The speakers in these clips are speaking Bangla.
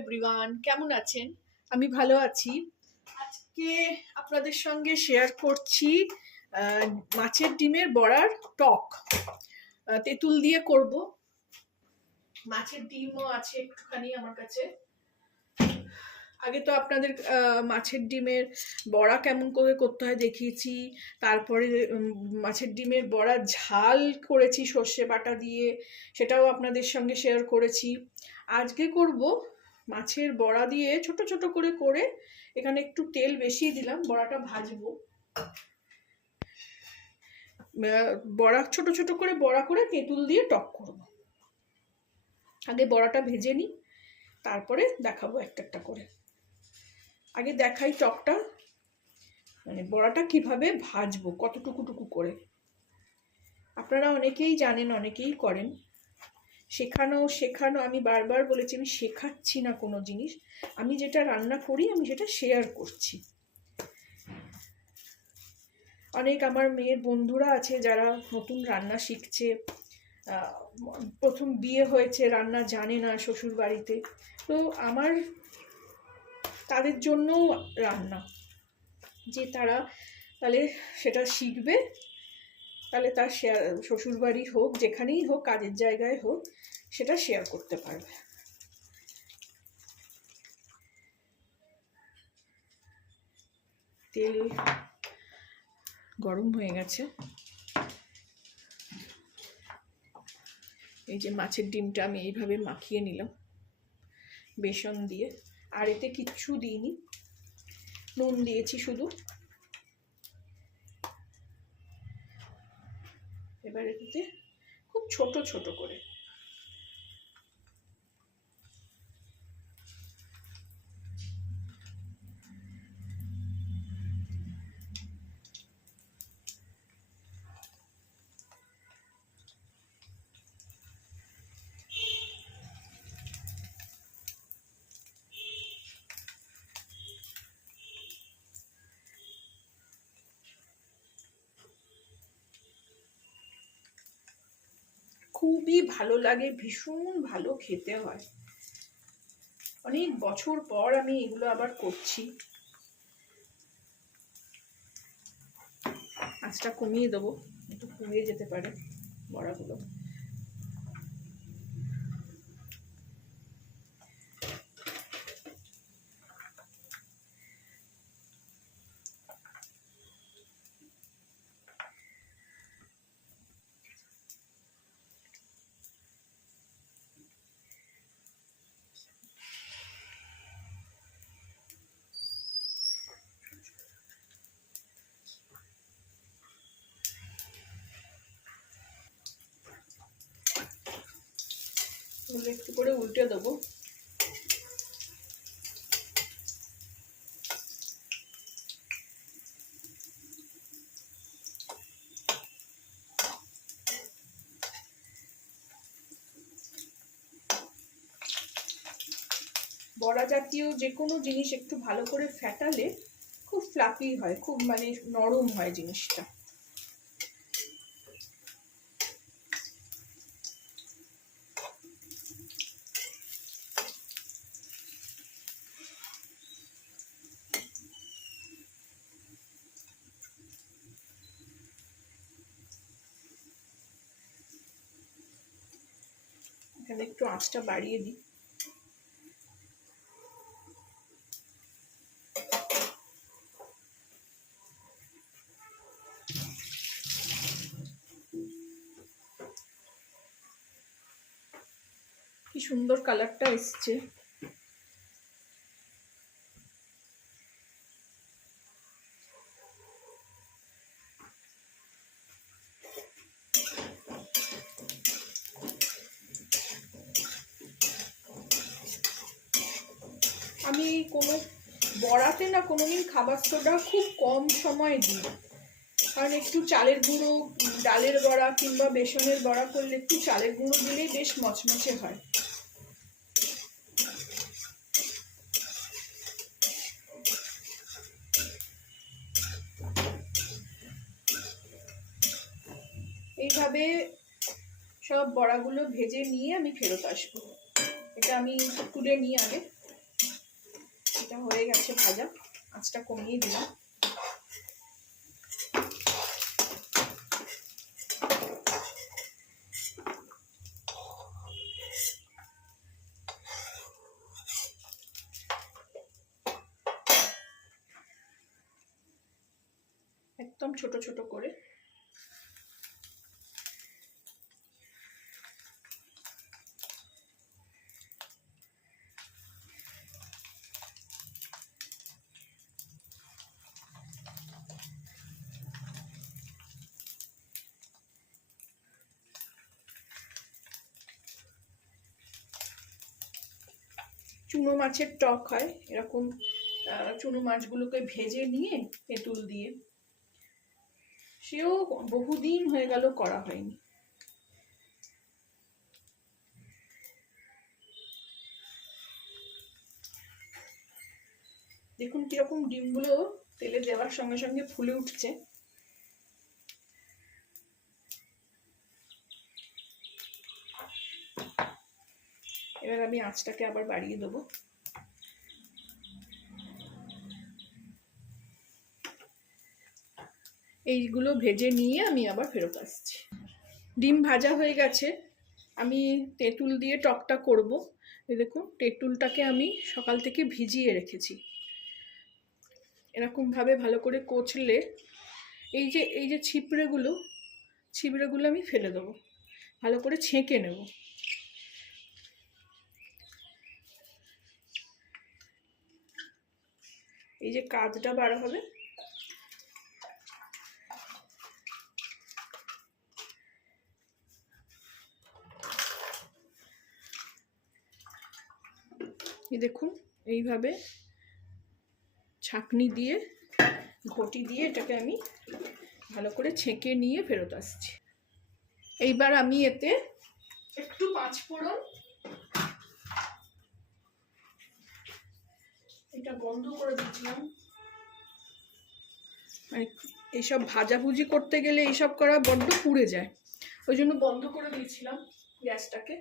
এভরিওয়ান, কেমন আছেন? আমি ভালো আছি। আজকে আপনাদের সঙ্গে শেয়ার করছি মাছের ডিমের বড়ার টক। তেঁতুল দিয়ে করব। মাছের ডিমও আছে একটুখানি আমার কাছে। আগে তো আপনাদের মাছের ডিমের বড়া কেমন করে করতে হয় দেখিয়েছি। তারপরে মাছের ডিমের বড়া ঝাল করেছি সর্ষে বাটা দিয়ে, সেটাও আপনাদের সঙ্গে শেয়ার করেছি। আজকে করব মাছের বড়া দিয়ে ছোট ছোট করে করে এখানে একটু তেল বেশি দিলাম, বড়াটা ভাজবো। বড়া ছোট ছোট করে বড়া করে তেঁতুল দিয়ে টক করব। আগে বড়াটা ভেজে নিই, তারপরে দেখাবো একটা একটা করে। আগে দেখাই টকটা, মানে বড়াটা কিভাবে ভাজবো কতটুকু করে। আপনারা অনেকেই জানেন, অনেকেই করেন। শেখানো আমি বারবার বলেছি, আমি শেখাচ্ছি না কোনো জিনিস। আমি যেটা রান্না করি আমি সেটা শেয়ার করছি। অনেক আমার মেয়ের বন্ধুরা আছে যারা নতুন রান্না শিখছে, প্রথম বিয়ে হয়েছে, রান্না জানে না শ্বশুর বাড়িতে। তো আমার তাদের জন্য রান্না, যে তারা তাহলে সেটা শিখবে, তাহলে তার শেয়ার শ্বশুরবাড়ি হোক, যেখানেই হোক, কাজের জায়গায় হোক, সেটা শেয়ার করতে পারবে। তেল গরম হয়ে গেছে। এই যে মাছের ডিমটা আমি এইভাবে মাখিয়ে নিলাম বেসন দিয়ে, আর এতে কিচ্ছু দিইনি, নুন দিয়েছি শুধু। এবার এতে খুব ছোট ছোট করে খুবই ভালো লাগে, ভীষণ ভালো খেতে হয়। অনেক বছর পর আমি এগুলো আবার করছি। আঁচটা কমিয়ে দেবো, একটু পুড়িয়ে যেতে পারে বড়াগুলো। একটু করে উল্টে দেবো। বড়া জাতীয় যে কোনো জিনিস একটু ভালো করে ফ্যাটালে খুব ফ্লাফি হয়, খুব মানে নরম হয় জিনিসটা। এখানে একটু আঁচটা বাড়িয়ে দিই। কি সুন্দর কালারটা এসছে। আমি কোনো বড়াতে না কোনোদিন খাবার সোডা খুব কম সময় দিই, কারণ একটু চালের গুঁড়ো, ডালের বড়া কিংবা বেসনের বড়া করলে একটু চালের গুঁড়ো দিলেই বেশ মচমচে হয়। এইভাবে সব বড়াগুলো ভেজে নিয়ে আমি ফেরত আসবো। এটা আমি তুলে নিই আগে। এটা হয়ে গেছে ভাজা, আঁচটা কমিয়ে দিলাম। একদম ছোট ছোট করে চুনো মাছের টক হয় এরকম। চুনো মাছগুলোকে ভেজে নিয়ে তেঁতুল দিয়ে, সেও বহুদিন হয়ে গেল করা হয়নি। দেখুন কিরকম ডিমগুলো তেলে দেওয়ার সঙ্গে সঙ্গে ফুলে উঠছে। এবার আমি আঁচটাকে আবার বাড়িয়ে দেবো। এইগুলো ভেজে নিয়ে আমি আবার ফেরত আসছি। ডিম ভাজা হয়ে গেছে, আমি তেঁতুল দিয়ে টকটা করব। এই দেখুন তেঁতুলটাকে আমি সকাল থেকে ভিজিয়ে রেখেছি। এরকমভাবে ভালো করে কচলে এই যে ছিবড়েগুলো আমি ফেলে দেবো, ভালো করে ছেঁকে নেব। এই যে কাঁচটা বার হবে, এই দেখুন এইভাবে ছাঁকনি দিয়ে ঘটি দিয়ে এটাকে আমি ভালো করে ছেঁকে নিয়ে ফেরত আসছি। এইবার আমি এতে একটু পাঁচফোড়ন, এটা বন্ধ করে দিচ্ছিলাম, মানে এইসব ভাজাভুজি করতে গেলে এইসব করা বড্ড পুড়ে যায়, ওই জন্য বন্ধ করে দিয়েছিলাম গ্যাসটাকে।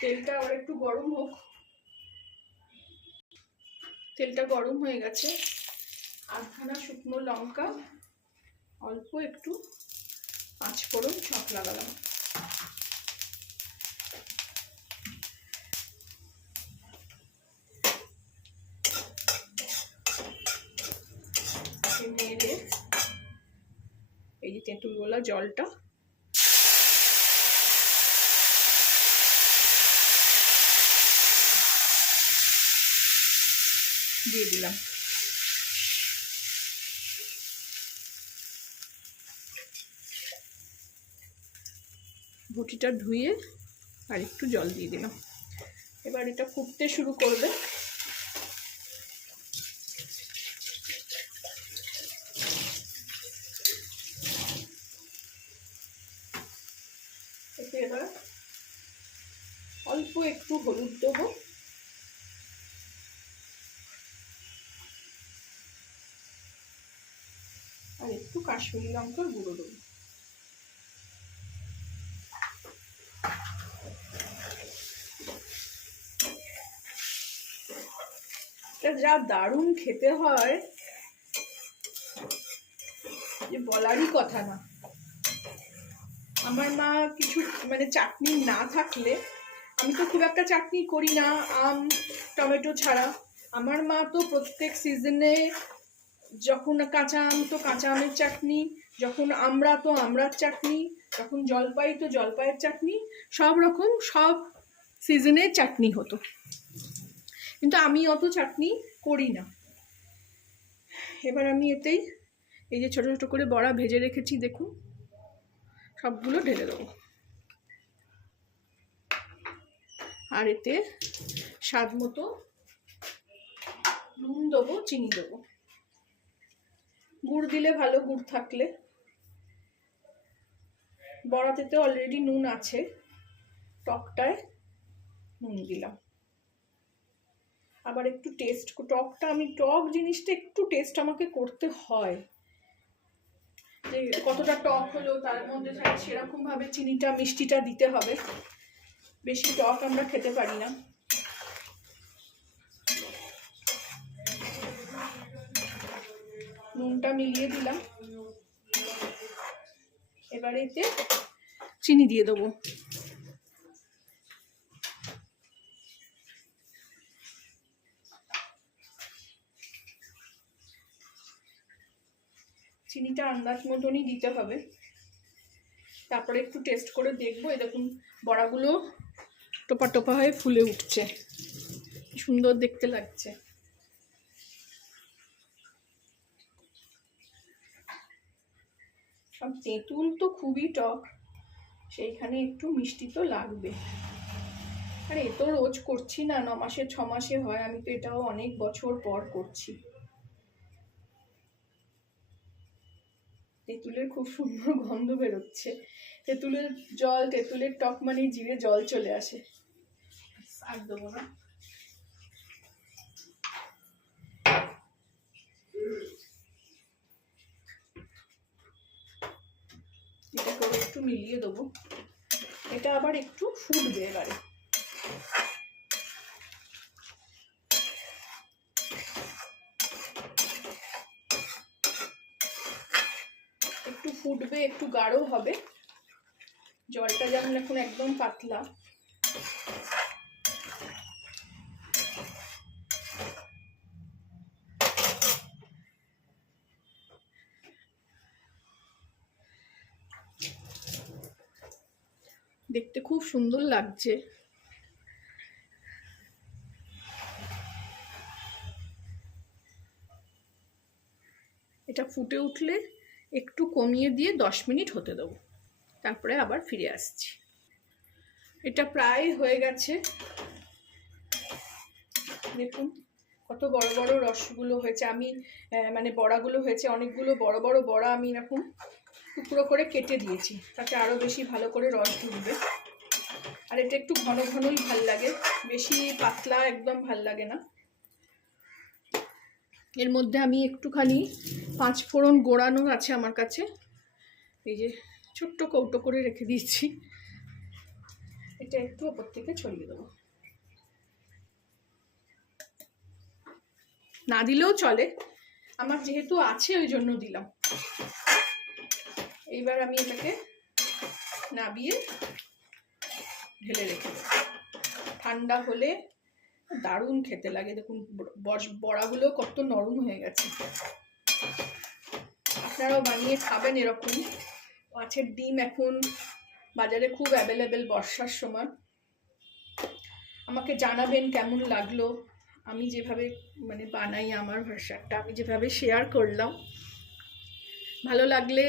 তেলটা আবার একটু গরম হোক। তেলটা গরম হয়ে গেছে, আধখানা শুকনো লঙ্কা, অল্প একটু পাঁচফোড়ন ছক লাগালাম। নেড়ে এই যে তেঁতুলগোলা জলটা দিয়ে দিলাম। গুটিটা ধুয়ে আর একটু জল দিয়ে দিলাম। এবার এটা ফুটতে শুরু করবে। এতে এবার অল্প একটু হলুদ দেবো, আর একটু কাশ্মীরি লঙ্কার গুঁড়ো দেবো। যা দারুণ খেতে হয় যে বলারই কথা না। আমার মা কিছু মানে চাটনি না থাকলে, আমি তো খুব একটা চাটনি করি না আম টমেটো ছাড়া, আমার মা তো প্রত্যেক সিজনে যখন কাঁচা আম তো কাঁচা আমের চাটনি, যখন আমড়া তো আমড়ার চাটনি, যখন জলপাই তো জলপাইয়ের চাটনি, সব রকম সব সিজনে চাটনি হতো। কিন্তু আমি অত চাটনি করি না। এবার আমি এতেই এই যে ছোট ছোট করে বড়া ভেজে রেখেছি দেখুন, সবগুলো ঢেলে দেবো। আর এতে স্বাদ মতো নুন দেবো, চিনি দেবো, গুড় দিলে ভালো, গুড় থাকলে। বড়াতে তো অলরেডি নুন আছে, টকটায় নুন দিলাম। আবার একটু টেস্ট, টক জিনিসটা একটু টেস্ট আমাকে করতে হয়, যে কতটা টক হলো তার মধ্যে সেরকম ভাবে চিনিটা মিষ্টিটা দিতে হবে। বেশি টক আমরা খেতে পারি না। নুনটা মিলিয়ে দিলাম। এবারে এতে চিনি দিয়ে দেবো। চিনিটা আন্দাজ মতনই দিতে হবে। তারপরে একটু টেস্ট করে দেখবো। এই দেখুন বড়াগুলো টোপা টোপা হয়ে ফুলে উঠছে, সুন্দর দেখতে লাগছে। আর তেঁতুল তো খুবই টক, সেইখানে একটু মিষ্টি তো লাগবে। আর এ তো রোজ করছি না, 9 মাসে 6 মাসে হয়। আমি তো এটাও অনেক বছর পর করছি। তেঁতুলের খুব সুন্দর গন্ধ বেরোচ্ছে। তেঁতুলের জল, তেঁতুলের টক মানে জিভে জল চলে আসে। আর দেবো না। এটা করে একটু মিলিয়ে দেবো। এটা আবার একটু ফুটবে এবারে। একটু ফুটবে, একটু গাঢ় হবে। জলটা যেমন এখন একদম পাতলা। দেখতে খুব সুন্দর লাগছে। এটা ফুটে উঠলে একটু কমিয়ে দিয়ে 10 মিনিট হতে দেবো, তারপরে আবার ফিরে আসছি। এটা প্রায় হয়ে গেছে। দেখুন কত বড় বড় রসগুলো হয়েছে। আমি মানে বড়াগুলো হয়েছে অনেকগুলো, বড় বড় বড়া আমি এরকম টুকরো করে কেটে দিয়েছি, তাতে আরও বেশি ভালো করে রস ঢুকবে। আর এটা একটু ঘন ঘনই ভাল লাগে, বেশি পাতলা একদম ভাল লাগে না। এর মধ্যে আমি একটুখানি 5 ফোড়ন গোড়ানো আছে আমার কাছে, এই যে ছোট্ট কৌটো করে রেখে দিয়েছি। এটা একটু ওপর থেকে ছড়িয়ে দেবো। না দিলেও চলে, আমার যেহেতু আছে ওই জন্য দিলাম। এইবার আমি এটাকে নাবিয়ে ঢেলে রেখে দেবো। ঠান্ডা হলে দারুণ খেতে লাগে। দেখুন বড়াগুলো কত নরম হয়ে গেছে। আপনারাও বানিয়ে খাবেন এরকম। মাছের ডিম এখন বাজারে খুব অ্যাভেলেবেল বর্ষার সময়। আমাকে জানাবেন কেমন লাগলো। আমি যেভাবে মানে বানাই, আমার ভাষাটা আমি যেভাবে শেয়ার করলাম। ভালো লাগলে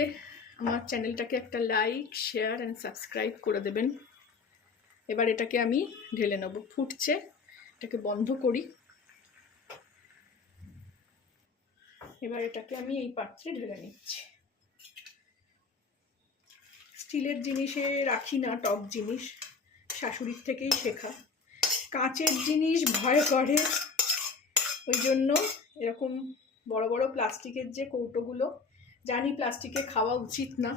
আমার চ্যানেলটাকে একটা লাইক, শেয়ার অ্যান্ড সাবস্ক্রাইব করে দেবেন। এবার এটাকে আমি ঢেলে নেব। ফুটছে, এটাকে বন্ধ করি। এবার এটাকে আমি এই পাত্রে ঢেলে নিচ্ছি। স্টিলের জিনিসে রাখি না টক জিনিস, শাশুড়ির থেকেই শেখা। কাঁচের জিনিস ভয় করে, ওই জন্য এরকম বড় বড় প্লাস্টিকের যে কৌটোগুলো, জানি প্লাস্টিকে খাওয়া উচিত না,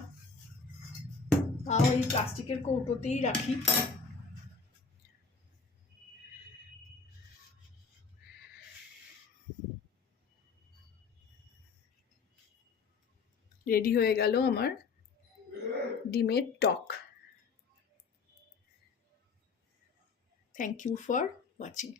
তাও এই প্লাস্টিকের কৌটোতেই রাখি। রেডি হয়ে গেল আমার ডিমের টক। Thank you for watching.